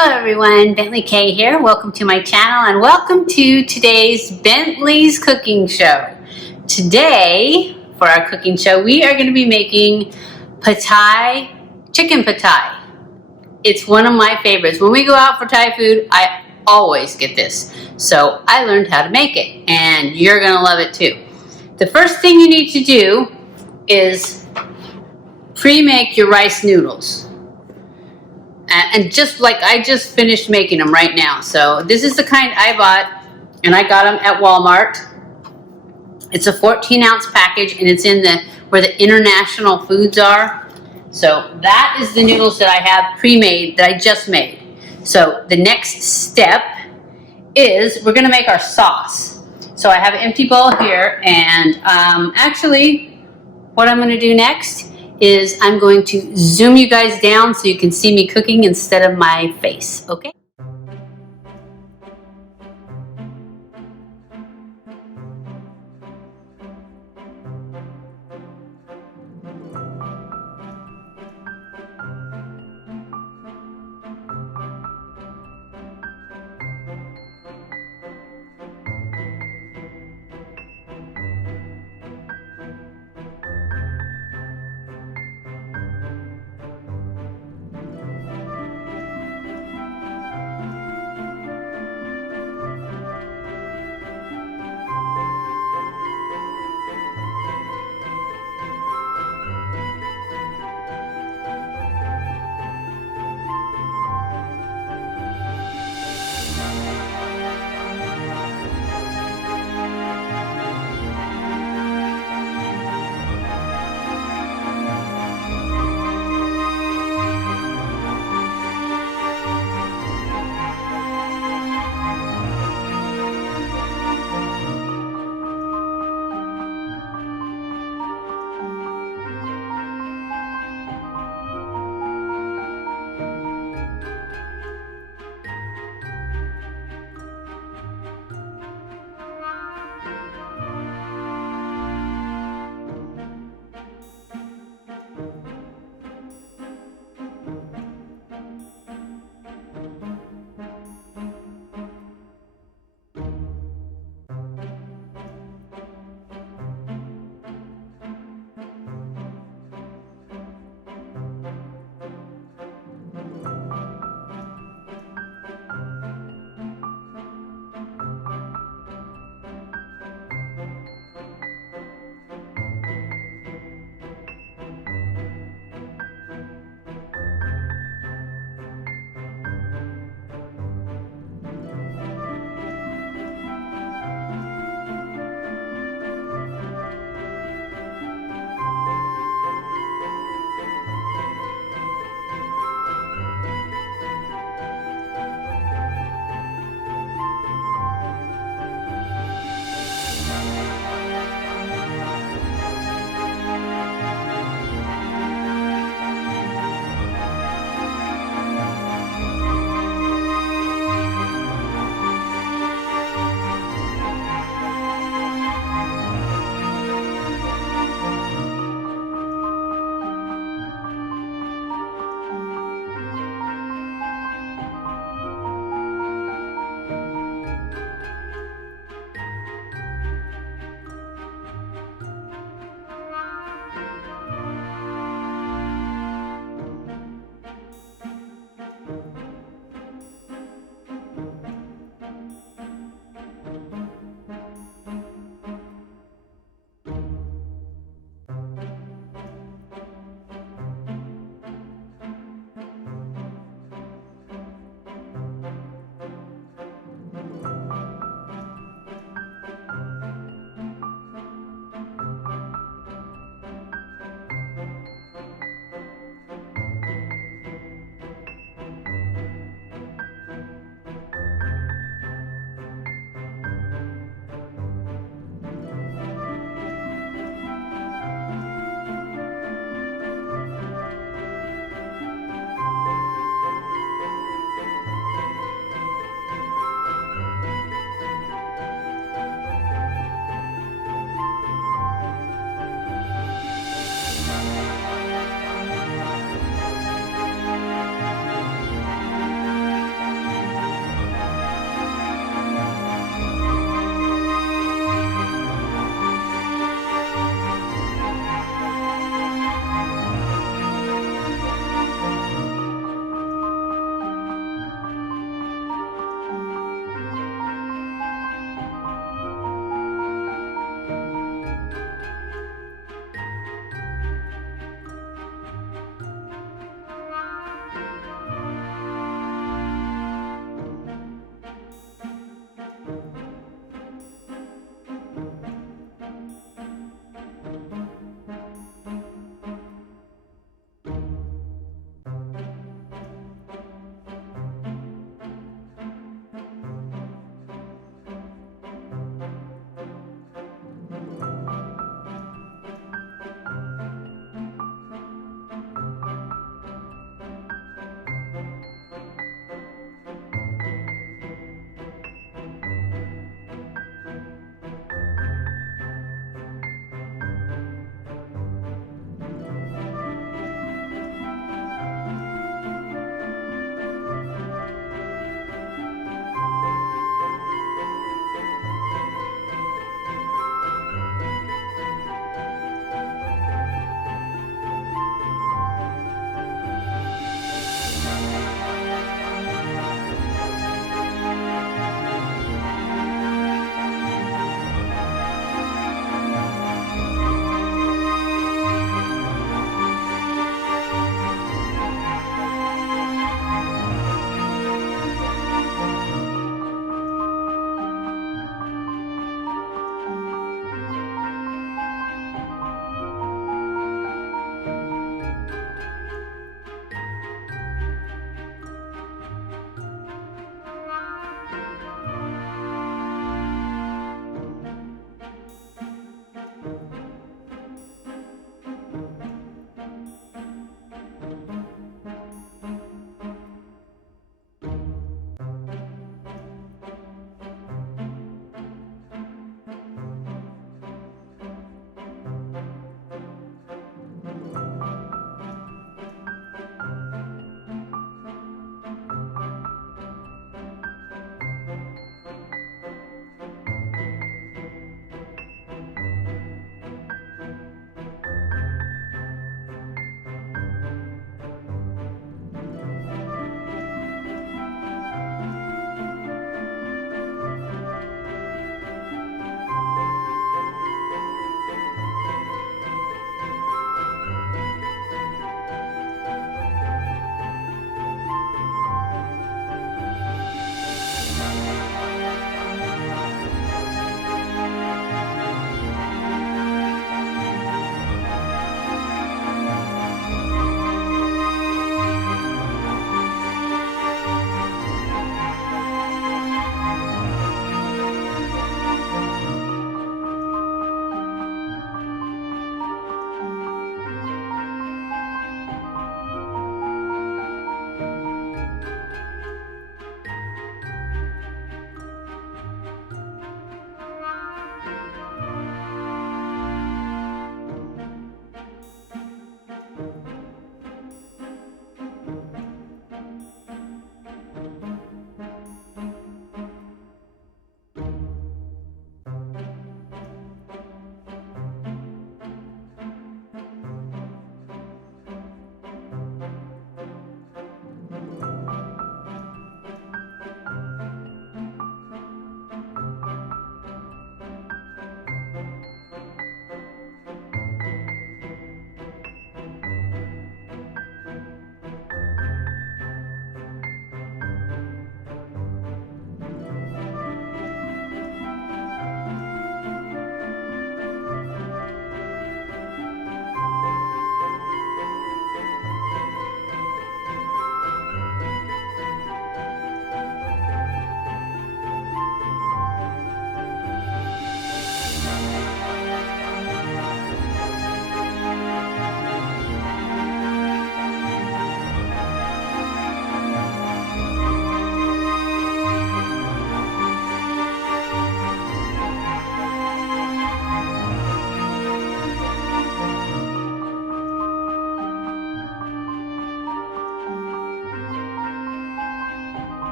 Hello everyone, BentlyK here. Welcome to my channel and welcome to today's Bentley's cooking show. Today, for our cooking show, we are going to be making chicken pad thai. It's one of my favorites. When we go out for Thai food, I always get this. So I learned how to make it and you're going to love it too. The first thing you need to do is pre-make your rice noodles. And just like I just finished making them right now. So this is the kind I bought, and I got them at Walmart. It's a 14-ounce package, and it's in where the international foods are. So that is the noodles that I have pre-made that I just made. So the next step is we're gonna make our sauce. So I have an empty bowl here, and actually what I'm gonna do next is I'm going to zoom you guys down so you can see me cooking instead of my face, okay?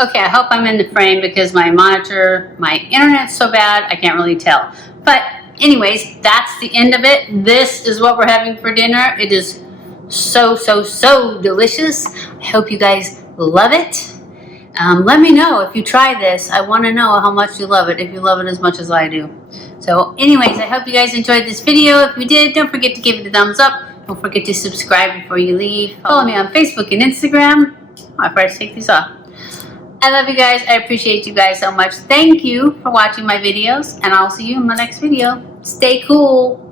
Okay, I hope I'm in the frame because my monitor, my internet's so bad, I can't really tell. But anyways, that's the end of it. This is what we're having for dinner. It is so, so, so delicious. I hope you guys love it. Let me know if you try this. I want to know how much you love it, if you love it as much as I do. So anyways, I hope you guys enjoyed this video. If you did, don't forget to give it a thumbs up. Don't forget to subscribe before you leave. Follow me on Facebook and Instagram. Oh, I forgot to take these off. I love you guys. I appreciate you guys so much. Thank you for watching my videos, and I'll see you in my next video. Stay cool.